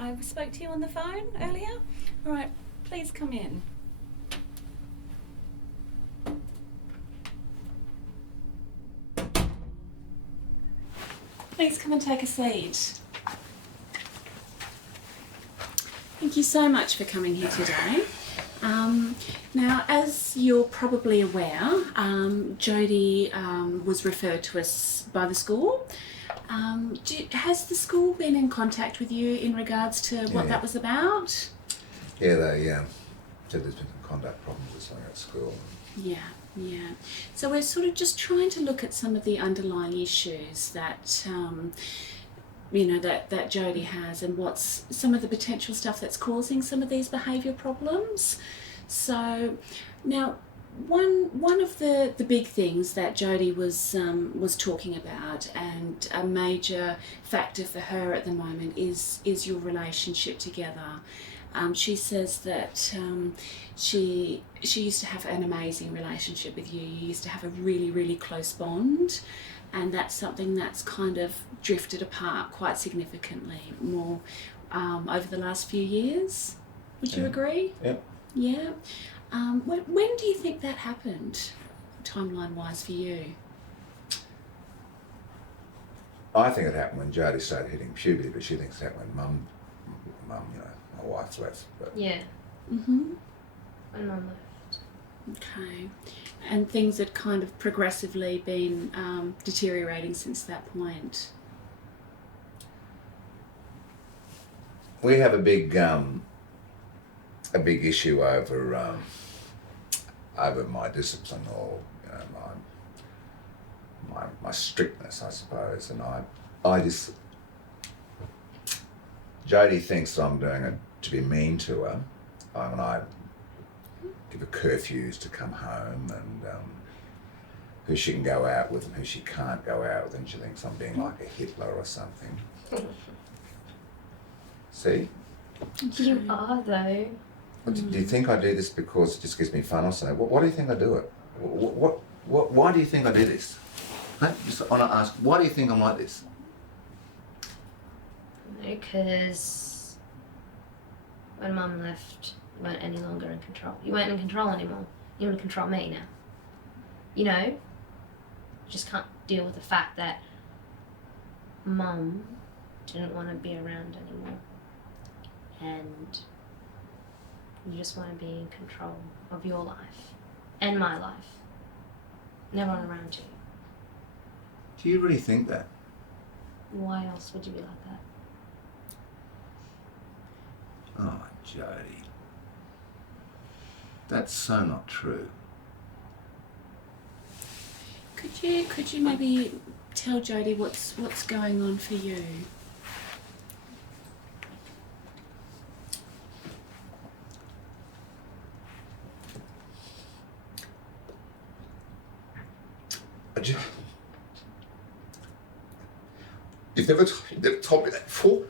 I spoke to you on the phone earlier. All right, please come in. Please come and take a seat. Thank you so much for coming here today. Now, as you're probably aware, Jodie was referred to us by the school. Has the school been in contact with you in regards to what that was about? Yeah, they said there's been some conduct problems or something at school. Yeah. So we're sort of just trying to look at some of the underlying issues that that Jodie has, and what's some of the potential stuff that's causing some of these behaviour problems. So now, one of the big things that Jodie was talking about, and a major factor for her at the moment, is your relationship together. She says that she used to have an amazing relationship with you. You used to have a really, really close bond, and that's something that's kind of drifted apart quite significantly more over the last few years. Would you agree? Yep. Yeah. When do you think that happened, timeline-wise, for you? I think it happened when Jodie started hitting puberty, but she thinks it happened when Mum, my wife's left. But yeah. Mm-hmm. When Mum left. Okay. And things had kind of progressively been deteriorating since that point. we have a big issue over my discipline, or my strictness, I suppose, and I just Jodie thinks I'm doing it to be mean to her, and I give her curfews to come home, and who she can go out with and who she can't go out with, and she thinks I'm being like a Hitler or something. See? You are, though. Do you think I do this because it just gives me fun or something? Why do you think I do it? Why do you think I do this? I just want to ask, why do you think I'm like this? Because when Mum left, you weren't any longer in control. You weren't in control anymore. You want to control me now. You know? You just can't deal with the fact that Mum didn't want to be around anymore. And you just want to be in control of your life and my life. Never around you. Do you really think that? Why else would you be like that? Oh, Jodie. That's so not true. Could you maybe tell Jodie what's going on for you? You've never told me that before.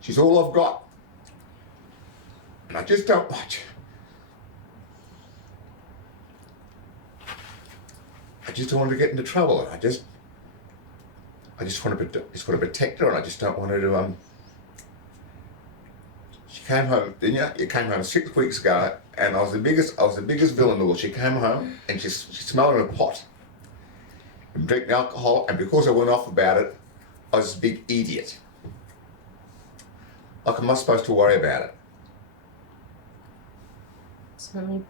She's all I've got. And I just don't want you. I just don't want her to get into trouble, and I just want to protect her, and I just don't want her to She came home, didn't you? You came home 6 weeks ago, and I was the biggest villain in the world. She came home and she smelled in a pot and drank alcohol, and because I went off about it, I was a big idiot. Like, I'm not supposed to worry about it. It's only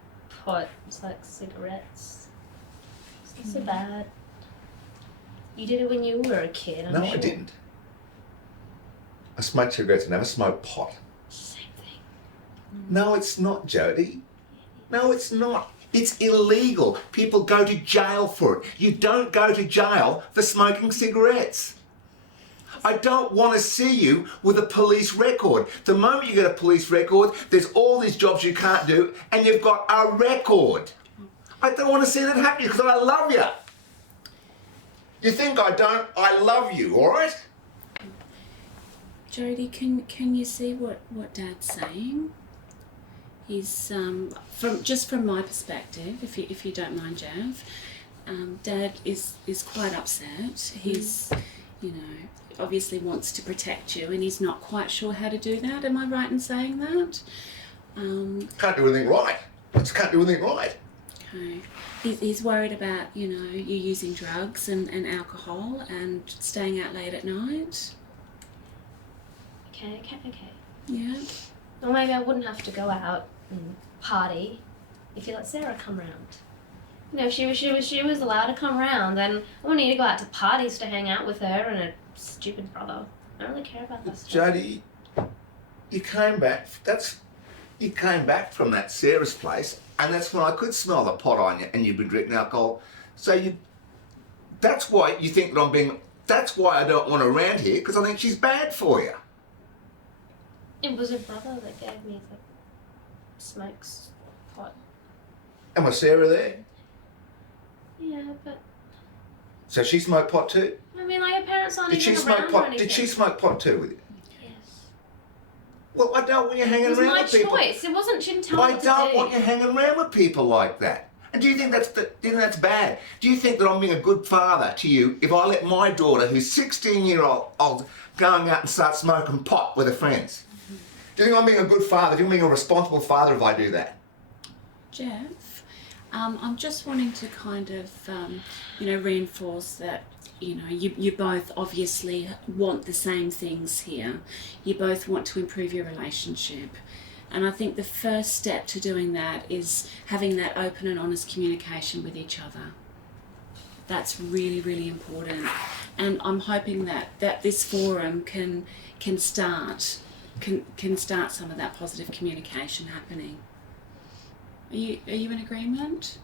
pot. It's like cigarettes. It's not so bad. You did it when you were a kid, I'm No, sure. I didn't. I smoked cigarettes. I never smoked pot. Same thing. No, it's not, Jodie. No, it's not. It's illegal. People go to jail for it. You don't go to jail for smoking cigarettes. I don't want to see you with a police record. The moment you get a police record, there's all these jobs you can't do, and you've got a record. I don't want to see that happen because I love you. You think I don't? I love you, all right? Jodie, can you see what Dad's saying? He's from my perspective, if you don't mind, Jeff. Dad is quite upset. He's, you know, obviously wants to protect you, and he's not quite sure how to do that. Am I right in saying that? Can't do anything right. Just can't do anything right. Okay. He's worried about, you know, you using drugs and alcohol and staying out late at night. Okay. Yeah. Or maybe I wouldn't have to go out and party if you let Sarah come round. You know, if she was allowed to come round, then I wouldn't need to go out to parties to hang out with her and her stupid brother. I don't really care about that stuff. Jody, you came back. You came back from that Sarah's place, and that's when I could smell the pot on you, and you've been drinking alcohol. So that's why you think that I'm being. That's why I don't want her around here, because I think she's bad for you. It was her brother that gave me the smokes pot. And was Sarah there? Yeah, but So she smoked pot too? I mean, like, her parents aren't Did she even smoke around or pot? anything. Did she smoke pot too with you? Yes. Well, I don't want you hanging It was around my with people. choice. It wasn't. She didn't tell me I what to don't do. want you hanging around with people like that. And do you think that's bad? Do you think that I'm being a good father to you if I let my daughter, who's 16-year-old, going out and start smoking pot with her friends? Do you think I'm being a good father? Do you think I'm being a responsible father if I do that? Jeff, I'm just wanting to kind of, you know, reinforce that, you know, you both obviously want the same things here. You both want to improve your relationship. And I think the first step to doing that is having that open and honest communication with each other. That's really, really important. And I'm hoping that this forum can start some of that positive communication happening. Are you in agreement?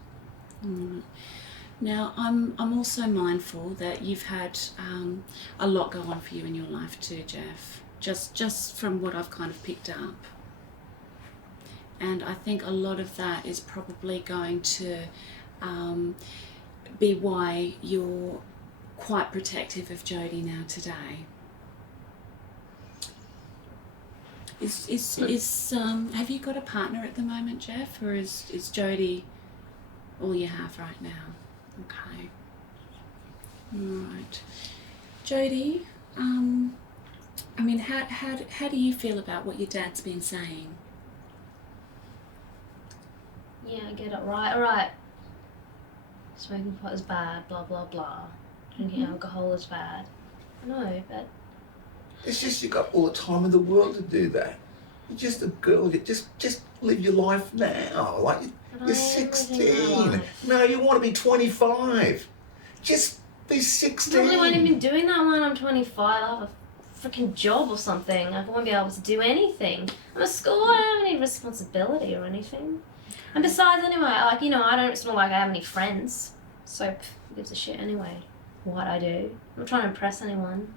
Now, I'm also mindful that you've had a lot go on for you in your life too, Jeff. Just from what I've kind of picked up. And I think a lot of that is probably going to be why you're quite protective of Jody now today. Have you got a partner at the moment, Jeff, or is Jody all you have right now? Okay. Right. Jody, I mean, how do you feel about what your dad's been saying? Yeah, I get it. Right, alright. Smoking pot is bad, blah, blah, blah. Drinking alcohol is bad. I know, but... It's just you got all the time in the world to do that. You're just a girl. You just live your life now. Like you're 16. No, you want to be 25. Just be 16. I probably won't even be doing that when I'm 25. I'll have a freaking job or something. I won't be able to do anything. I'm at school. I don't have any responsibility or anything. And besides, anyway, like, you know, it's not like I have any friends. So who gives a shit anyway what I do? I'm not trying to impress anyone.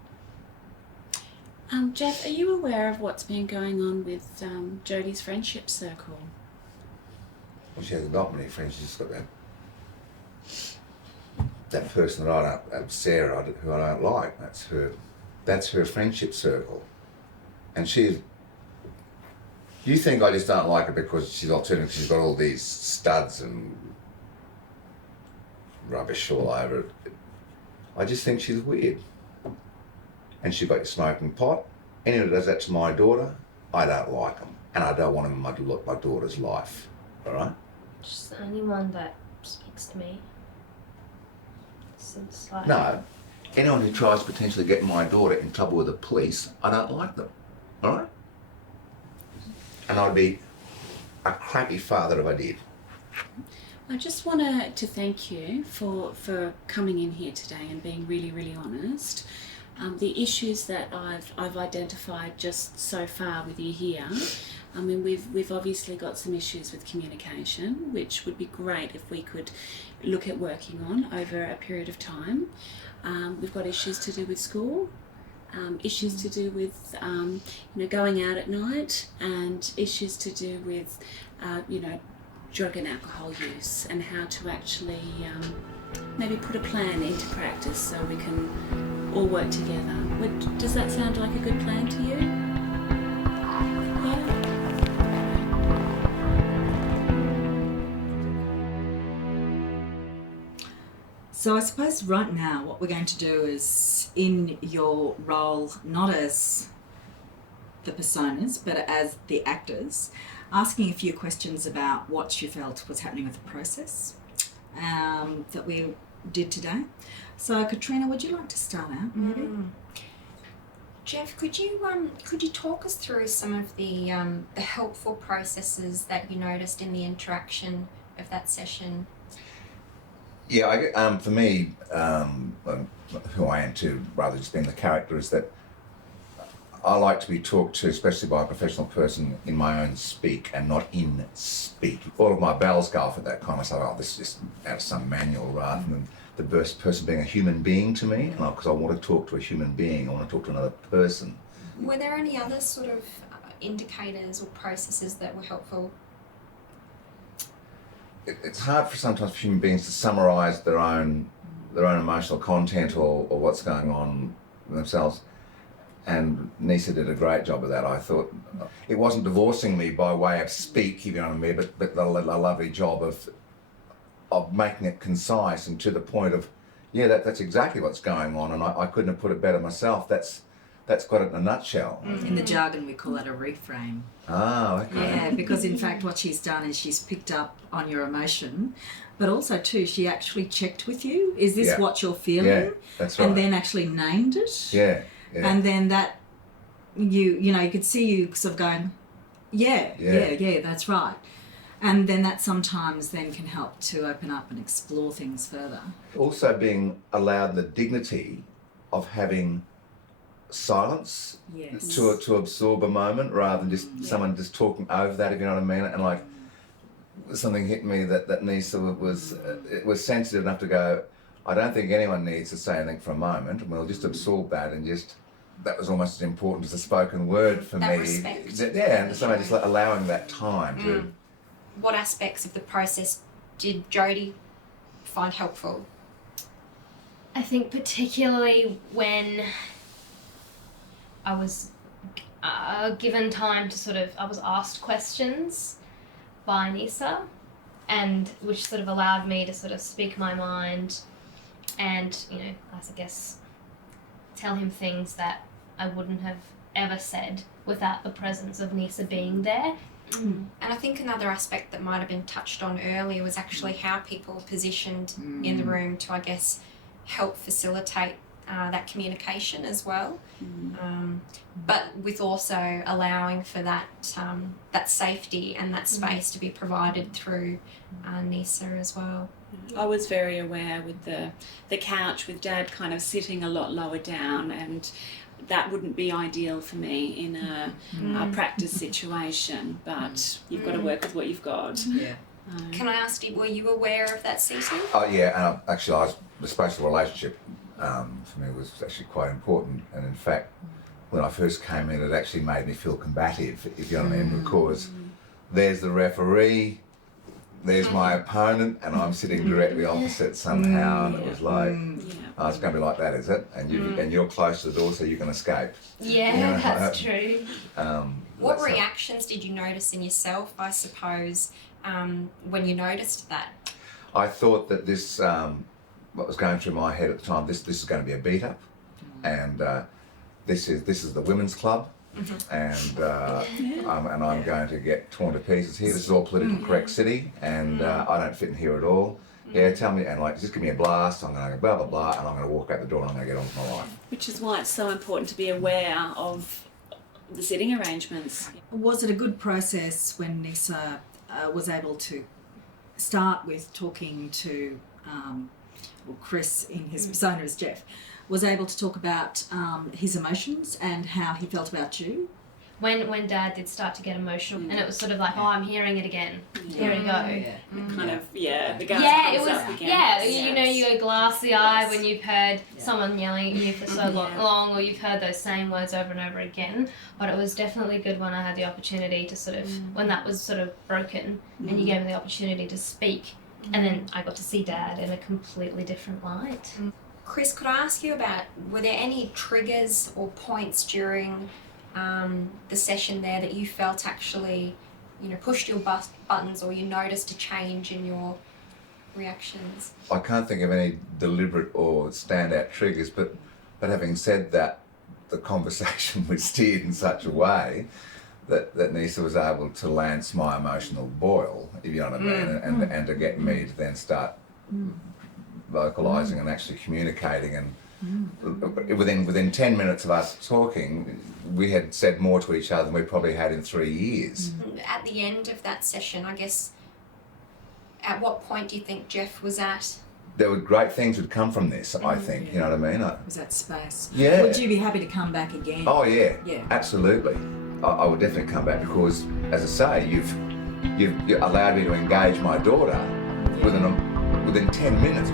Jeff, are you aware of what's been going on with Jodie's friendship circle? Well, she hasn't got many friends. She's just got that person that Sarah, who I don't like. That's her friendship circle. And you think I just don't like her because she's alternative, she's got all these studs and rubbish all over it. I just think she's weird. And she got you smoking pot. Anyone who does that to my daughter, I don't like them. And I don't want them in my daughter's life. All right? Just anyone that speaks to me. Since, like... No. Anyone who tries to potentially get my daughter in trouble with the police, I don't like them. All right? And I'd be a crappy father if I did. I just want to thank you for coming in here today and being really, really honest. The issues that I've identified just so far with you here, I mean, we've obviously got some issues with communication, which would be great if we could look at working on over a period of time. We've got issues to do with school, issues to do with you know, going out at night, and issues to do with you know, drug and alcohol use, and how to actually maybe put a plan into practice so we can all work together. Does that sound like a good plan to you? Yeah? So I suppose right now what we're going to do is, in your role, not as the personas, but as the actors, asking a few questions about what you felt was happening with the process that we did today. So Katrina, would you like to start out, maybe? Jeff, could you talk us through some of the helpful processes that you noticed in the interaction of that session? Yeah, for me, who I am too, rather than just being the character, is that I like to be talked to, especially by a professional person, in my own speak and not in speak. All of my bells go off at that kind of stuff. Oh, this is just out of some manual, rather than the best person being a human being to me. Because I want to talk to a human being, I want to talk to another person. Were there any other sort of indicators or processes that were helpful? It's hard for sometimes for human beings to summarise their own emotional content or what's going on themselves. And Nisa did a great job of that. I thought it wasn't divorcing me by way of speak, if you know what I mean, but a lovely job of making it concise and to the point of, yeah, that's exactly what's going on, and I couldn't have put it better myself. That's got it in a nutshell. In the jargon, we call that a reframe. Ah, okay. Yeah, because in fact what she's done is she's picked up on your emotion, but also too, she actually checked with you. Is this what you're feeling? Yeah, that's right. And then actually named it. Yeah. And then that, you could see you sort of going, yeah, that's right. And then that sometimes then can help to open up and explore things further. Also being allowed the dignity of having silence to absorb a moment rather than just someone just talking over that, if you know what I mean. And like something hit me that Nisa was sensitive enough to go, I don't think anyone needs to say anything for a moment, and we'll just absorb that, and just that was almost as important as the spoken word for that me. Respect. Yeah, and someone just like allowing that time to. What aspects of the process did Jodie find helpful? I think particularly when I was given time to I was asked questions by Nisa, and which sort of allowed me to sort of speak my mind and, I guess, tell him things that I wouldn't have ever said without the presence of Nisa being there. And I think another aspect that might have been touched on earlier was actually how people are positioned in the room to, I guess, help facilitate that communication as well. But with also allowing for that that safety and that space to be provided through Nisa as well. I was very aware with the couch with Dad kind of sitting a lot lower down, and that wouldn't be ideal for me in a practice situation, but you've got to work with what you've got. Yeah. Can I ask you, were you aware of that seating? Oh yeah, actually the spatial relationship for me was actually quite important, and in fact when I first came in it actually made me feel combative, if you know what I mean, because there's the referee, there's my opponent, and I'm sitting directly opposite somehow, and it was like, oh, it's going to be like that, is it? And you're close to the door, so you can escape. Yeah, that's true. What reactions did you notice in yourself, I suppose, when you noticed that? I thought that this, what was going through my head at the time, this is going to be a beat up, and this is the women's club. And I'm going to get torn to pieces here. This is all politically correct city, and I don't fit in here at all. Yeah, tell me, and just give me a blast. I'm going to go blah blah blah, and I'm going to walk out the door, and I'm going to get on with my life. Which is why it's so important to be aware of the sitting arrangements. Was it a good process when Nisa was able to start with talking to Chris in his persona as Jeff? Was able to talk about his emotions and how he felt about you? When Dad did start to get emotional, and it was sort of like, oh, I'm hearing it again. Here we go. Kind of, the gas it comes was. up again. Yeah, you go glassy eye when you've heard someone yelling at you for so long, or you've heard those same words over and over again. But it was definitely good when I had the opportunity to sort of, when that was sort of broken, and you gave me the opportunity to speak, and then I got to see Dad in a completely different light. Chris, could I ask you about, were there any triggers or points during the session there that you felt actually, pushed your buttons, or you noticed a change in your reactions? I can't think of any deliberate or standout triggers, but having said that, the conversation was steered in such a way that Nisa was able to lance my emotional boil, if you know what I mean, and to get me to then start vocalising and actually communicating. And within 10 minutes of us talking, we had said more to each other than we probably had in 3 years. At the end of that session, I guess, at what point do you think Jeff was at? There were great things would come from this, I think, you know what I mean? Was that space? Yeah. Would you be happy to come back again? Oh yeah, Yeah. absolutely. I would definitely come back because, as I say, you've allowed me to engage my daughter within 10 minutes.